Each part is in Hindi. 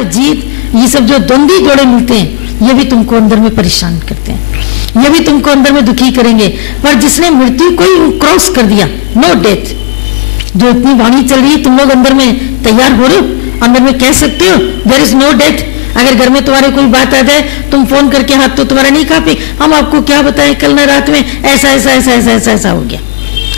हार जीत, ये सब जो द्वंद्वी जोड़े मिलते हैं, ये भी तुमको अंदर में परेशान करते हैं, ये भी तुमको अंदर में दुखी करेंगे। पर जिसने मृत्यु को ही क्रॉस कर दिया, नो डेथ, जो इतनी वाणी चल रही है, तुम लोग अंदर में तैयार हो रहे हो, अंदर में कह सकते हो देयर इज नो डेथ। अगर घर में तुम्हारे कोई बात आ जाए, तुम फोन करके हाथ तो तुम्हारा नहीं कांपे, हम आपको क्या बताएं, कल ना रात में ऐसा ऐसा ऐसा ऐसा ऐसा ऐसा हो गया,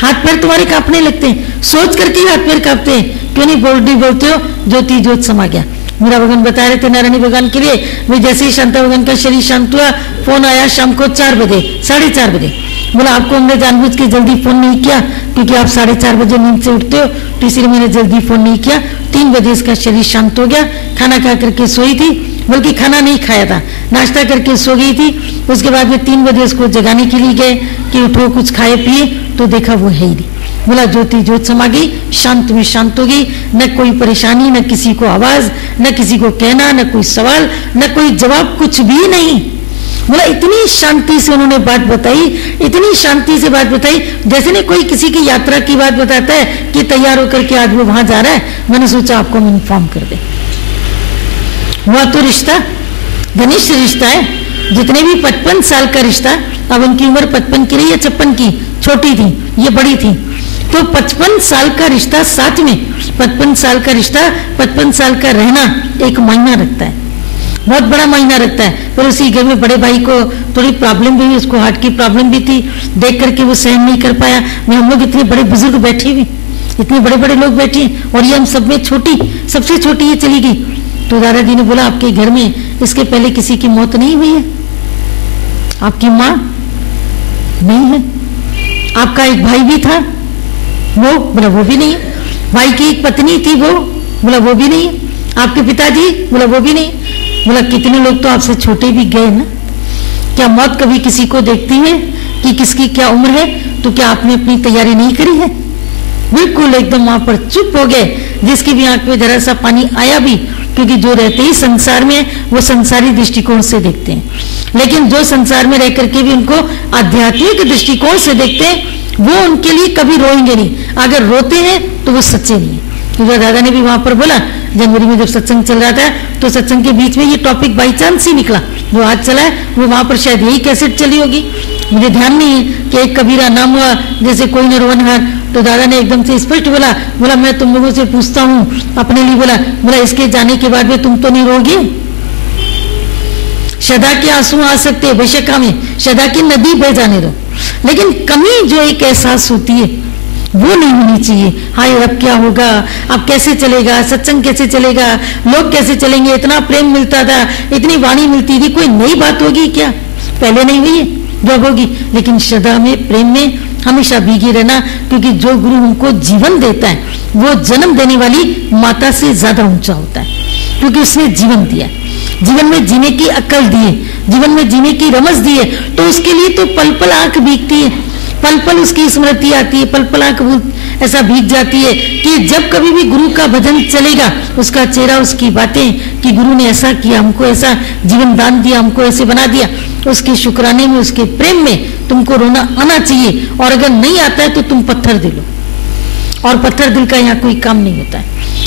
हाथ पैर तुम्हारे कांपने लगते हैं, सोच करके ही हाथ पैर कांपते हैं। क्यों नहीं बोलते हो, ज्योति ज्योत समा गया। मेरा भगवान बता रहे थे नारायणी भगवान के लिए, वे जैसे ही शांता भगवान का शरीर शांत हुआ, फोन आया शाम को 4 बजे, 4:30 बजे। बोला आपको हमने जानबूझ के जल्दी फोन नहीं किया, क्योंकि आप 4:30 बजे नींद से उठते हो, तो इसलिए मैंने जल्दी फोन नहीं किया। 3 बजे इसका शरीर शांत हो गया, खाना खा करके सोई थी, बल्कि खाना नहीं खाया था, नाश्ता करके सो गई थी। उसके बाद में 3 बजे उसको जगाने के लिए गए कि उठो कुछ खाए पिए, तो देखा वो है ही नहीं। बोला ज्योति ज्योत समा गई, शांत में शांत हो गई, न कोई परेशानी, न किसी को आवाज, न किसी को कहना, न कोई सवाल, न कोई जवाब, कुछ भी नहीं। बोला इतनी शांति से उन्होंने बात बताई, इतनी शांति से बात बताई, जैसे ने कोई किसी की यात्रा की बात बताता है कि तैयार होकर के आज वो वहां जा रहा है। मैंने सोचा आपको हम इन्फॉर्म कर दे। हुआ तो रिश्ता घनिष्ठ रिश्ता है, जितने भी 55 साल का रिश्ता, अब उनकी उम्र 55 की रही या 56 की, छोटी थी ये बड़ी थी, तो 55 साल का रिश्ता साथ में, 55 साल का रिश्ता, 55 साल का रहना एक मायना रखता है, बहुत बड़ा मायना रखता है। पर उसी घर में बड़े भाई को थोड़ी प्रॉब्लम भी हुई, उसको हार्ट की प्रॉब्लम भी थी, देख करके वो सहन नहीं कर पाया। मैं हम लोग इतने बड़े बुजुर्ग बैठे हुए, इतने बड़े बड़े लोग बैठे, और ये हम सब में छोटी, सबसे छोटी ये चली गई। तो दादाजी ने बोला आपके घर में इसके पहले किसी की मौत नहीं हुई है? आपकी माँ नहीं है? आपका एक भाई भी था? वो बोला वो भी नहीं है। भाई की एक पत्नी थी? वो बोला वो भी नहीं है। आपके पिताजी? बोला वो भी नहीं। बोला कितने लोग तो आपसे छोटे भी गए ना। क्या मौत कभी किसी को देखती है कि किसकी क्या उम्र है? तो क्या आपने अपनी तैयारी नहीं करी है? बिल्कुल एकदम वहां पर चुप हो गए, जिसकी भी आंख में जरा सा पानी आया भी, क्योंकि जो रहते ही संसार में वो संसारी दृष्टिकोण से देखते हैं, लेकिन जो संसार में रह करके भी उनको आध्यात्मिक दृष्टिकोण से देखते हैं, वो उनके लिए कभी रोएंगे नहीं। अगर रोते हैं तो वो सच्चे नहीं है। तो दादा ने भी वहां पर बोला, जनवरी में जब सत्संग चल रहा था, तो सत्संग के बीच में ये टॉपिक बाई चांस ही निकला, जो आज चला है वो वहां पर शायद यही कैसेट चली होगी, मुझे ध्यान नहीं है कि एक कबीरा नाम हुआ जैसे कोई न रोवनहार। तो दादा ने एकदम से स्पष्ट बोला मैं तुम लोगों से पूछता हूँ अपने लिए, बोला इसके जाने के बाद में तुम तो नहीं रोगे? सदा के आंसू आ सकते हैं, बेशक हमें सदा की नदी बह जाने दो, लेकिन कमी जो एक एहसास होती है वो नहीं होनी चाहिए। हाय अब क्या होगा, अब कैसे चलेगा सत्संग, कैसे चलेगा, लोग कैसे चलेंगे, इतना प्रेम मिलता था, इतनी वाणी मिलती थी, कोई नई बात होगी क्या? पहले नहीं हुई है, जब होगी। लेकिन सदा में प्रेम में हमेशा भीगी रहना, क्योंकि जो गुरु हमको जीवन देता है वो जन्म देने वाली माता से ज्यादा ऊंचा होता है, क्योंकि उसने जीवन दिया, जीवन में जीने की अक्ल दी है, जीवन में जीने की रमज दी है। तो उसके लिए तो पल पल आंख भीगती है, पल पल उसकी स्मृति आती है, पल पल आंख ऐसा भीग जाती है कि जब कभी भी गुरु का भजन चलेगा, उसका चेहरा, उसकी बातें कि गुरु ने ऐसा किया, हमको ऐसा जीवन दान दिया, हमको ऐसे बना दिया, उसके शुक्राने में, उसके प्रेम में तुमको रोना आना चाहिए। और अगर नहीं आता है तो तुम पत्थर दिल लो, और पत्थर दिल का यहाँ कोई काम नहीं होता है।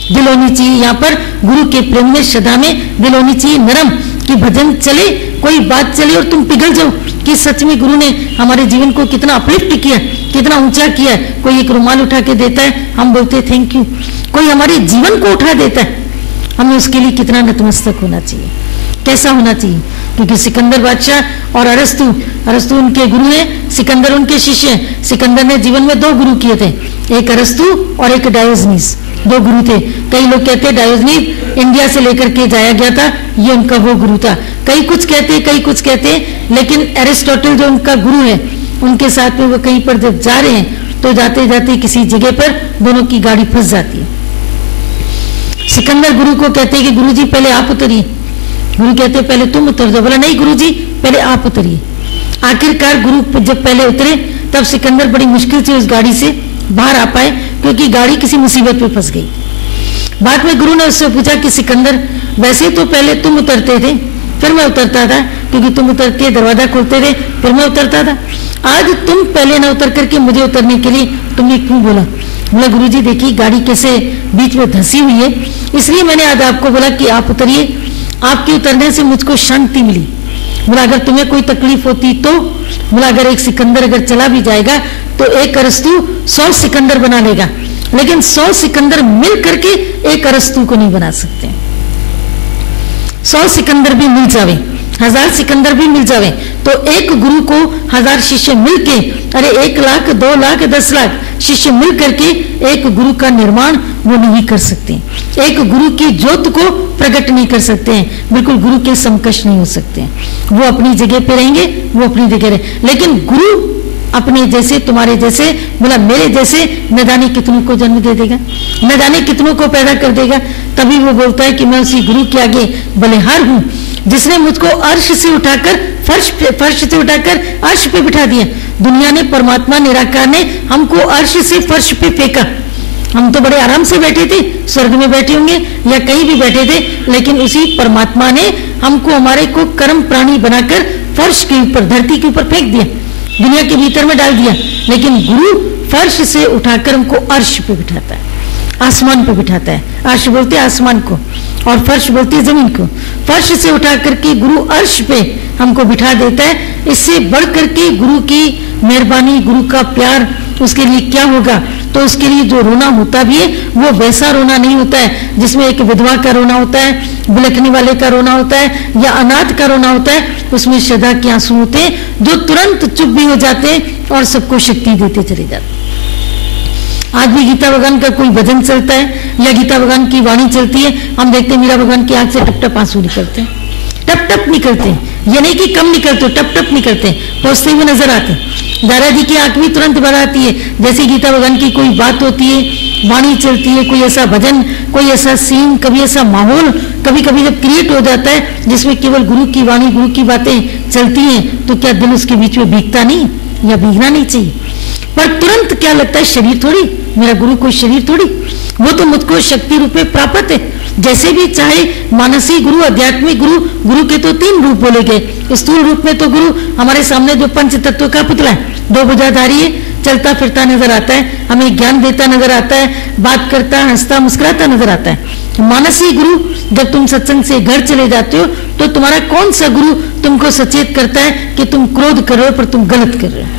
दिल होनी चाहिए यहाँ पर गुरु के प्रेम में, श्रद्धा में दिल होनी चाहिए नरम, कि भजन चले, कोई बात चले और तुम पिघल जाओ कि सच में गुरु ने हमारे जीवन को कितना अपलिफ्ट किया, कितना ऊंचा किया। कोई एक रुमाल उठा के देता है, हम बोलते हैं थैंक यू। कोई हमारे जीवन को उठा देता है, हमें उसके लिए कितना नतमस्तक होना चाहिए, कैसा होना चाहिए। क्योंकि सिकंदर बादशाह और अरस्तु उनके गुरु हैं, सिकंदर उनके शिष्य हैं। सिकंदर ने जीवन में 2 गुरु किए थे, एक अरस्तु और एक डायोजनीस, 2 गुरु थे। कई लोग कहते हैं डायोजनीस इंडिया से लेकर के जाया गया था, ये उनका वो गुरु था। कई कुछ कहते हैं, लेकिन एरिस्टोटल जो उनका गुरु है, उनके साथ में वो कहीं पर जब जा रहे हैं तो जाते जाते किसी जगह पर दोनों की गाड़ी फंस जाती है। सिकंदर गुरु को कहते हैं कि गुरु जी पहले आप उतरिए। गुरु कहते हैं पहले तुम उतर जाओ। बोला नहीं गुरु जी पहले आप उतरिए। आखिरकार गुरु जब पहले उतरे, तब सिकंदर बड़ी मुश्किल से उस गाड़ी से बाहर आ पाए, क्योंकि गाड़ी किसी मुसीबत में फंस गई। बाद में गुरु ने उससे पूछा कि सिकंदर, वैसे तो पहले तुम उतरते थे, फिर मैं उतरता था, क्योंकि तुम उतर के दरवाजा खोलते थे, फिर मैं उतरता था। आज तुम पहले न उतर करके मुझे उतरने के लिए तुमने क्यों बोला? बोला गुरुजी देखिए गाड़ी कैसे बीच में धंसी हुई है, इसलिए मैंने आज आपको बोला कि आप उतरिए, आपके उतरने से मुझको शांति मिली। बोला अगर तुम्हें कोई तकलीफ होती तो? बोला अगर एक सिकंदर अगर चला भी जाएगा तो एक अरस्तु 100 सिकंदर बना लेगा, लेकिन 100 सिकंदर मिल करके एक अरस्तु को नहीं बना सकते। 100 सिकंदर भी मिल जावे, 1000 सिकंदर भी मिल जावे, तो एक गुरु को 1000 शिष्य मिलके, अरे 1 लाख 2 लाख 10 लाख शिष्य मिल करके एक गुरु का निर्माण वो नहीं कर सकते, एक गुरु की ज्योत को प्रकट नहीं कर सकते हैं, बिल्कुल गुरु के समकक्ष नहीं हो सकते हैं। वो अपनी जगह पे रहेंगे, वो अपनी जगह रहे, लेकिन गुरु अपने जैसे तुम्हारे जैसे, बोला मेरे जैसे न जाने कितनों को जन्म दे देगा, न जाने कितनों को पैदा कर देगा। तभी वो बोलता है कि मैं उसी गुरु के आगे बलिहार हूं जिसने मुझको अर्श से उठाकर फर्श से उठाकर अर्श पे बिठा दिया। दुनिया ने, परमात्मा निराकार ने हमको अर्श से फर्श पे फेंका। हम तो बड़े आराम से बैठे थे, स्वर्ग में बैठे होंगे या कहीं भी बैठे थे, लेकिन उसी परमात्मा ने हमको, हमारे को कर्म प्राणी बनाकर फर्श के ऊपर, धरती के ऊपर फेंक दिया, दुनिया के भीतर में डाल दिया। लेकिन गुरु फर्श से उठाकर हमको अर्श पे बिठाता है, आसमान पे बिठाता है। अर्श बोलते हैं आसमान को और फर्श बोलते हैं जमीन को। फर्श से उठा करके गुरु अर्श पे हमको बिठा देता है। इससे बढ़ करके गुरु की मेहरबानी, गुरु का प्यार उसके लिए क्या होगा? तो उसके लिए जो रोना होता भी है वो वैसा रोना नहीं होता है जिसमें एक विधवा का रोना होता है, बिलखने वाले का रोना होता है या अनाथ का रोना होता है। उसमें श्रद्धा के आंसू होते हैं जो तुरंत चुप भी हो जाते हैं और सबको शक्ति देते चले जाते हैं। आज भी गीता भगवान का कोई भजन चलता है या गीता भगवान की वाणी चलती है, हम देखते हैं मीरा भगवान की आंख से टप टप आंसू निकलते हैं, टप टप निकलते हैं। ये नहीं कि कम निकलते, टप टप निकलते हैं, पहुंचते हुए नजर आते हैं। दादा जी की आंख भी तुरंत भर आती है जैसे गीता भगवान की कोई बात होती है, वाणी चलती है, कोई ऐसा भजन, कोई ऐसा सीन, कभी ऐसा माहौल कभी कभी जब क्रिएट हो जाता है जिसमें केवल गुरु की वाणी, गुरु की बातें चलती हैं, तो क्या दिल उसके बीच में भीगता नहीं या भीगना नहीं चाहिए? पर तुरंत क्या लगता है, शरीर थोड़ी, मेरा गुरु कोई शरीर थोड़ी, वो तो मुझको शक्ति रूप में प्राप्त है। जैसे भी चाहे मानसिक गुरु, आध्यात्मिक गुरु, गुरु के तो 3 रूप बोले गए। स्थूल रूप में तो गुरु हमारे सामने जो पंच तत्व का पुतला है, 2 भुजाधारी है, चलता फिरता नजर आता है, हमें ज्ञान देता नजर आता है, बात करता, हंसता मुस्कुराता नजर आता है। मानसिक गुरु, जब तुम सत्संग से घर चले जाते हो तो तुम्हारा कौन सा गुरु तुमको सचेत करता है कि तुम क्रोध कर रहे हो पर तुम गलत कर रहे हो?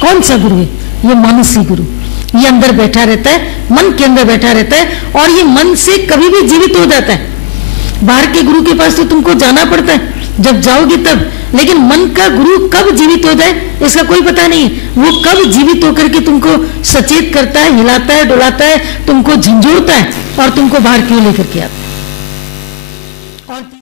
कौन सा गुरु है? ये मानसिक गुरु, ये अंदर बैठा रहता है, मन के अंदर बैठा रहता है और ये मन से कभी भी जीवित हो जाता है। बाहर के गुरु के पास तो तुमको जाना पड़ता है, जब जाओगे तब, लेकिन मन का गुरु कब जीवित हो जाए इसका कोई पता नहीं। वो कब जीवित होकर के तुमको सचेत करता है, हिलाता है, डुलाता है, तुमको झंझोड़ता है और तुमको बाहर क्यों लेकर के आता है।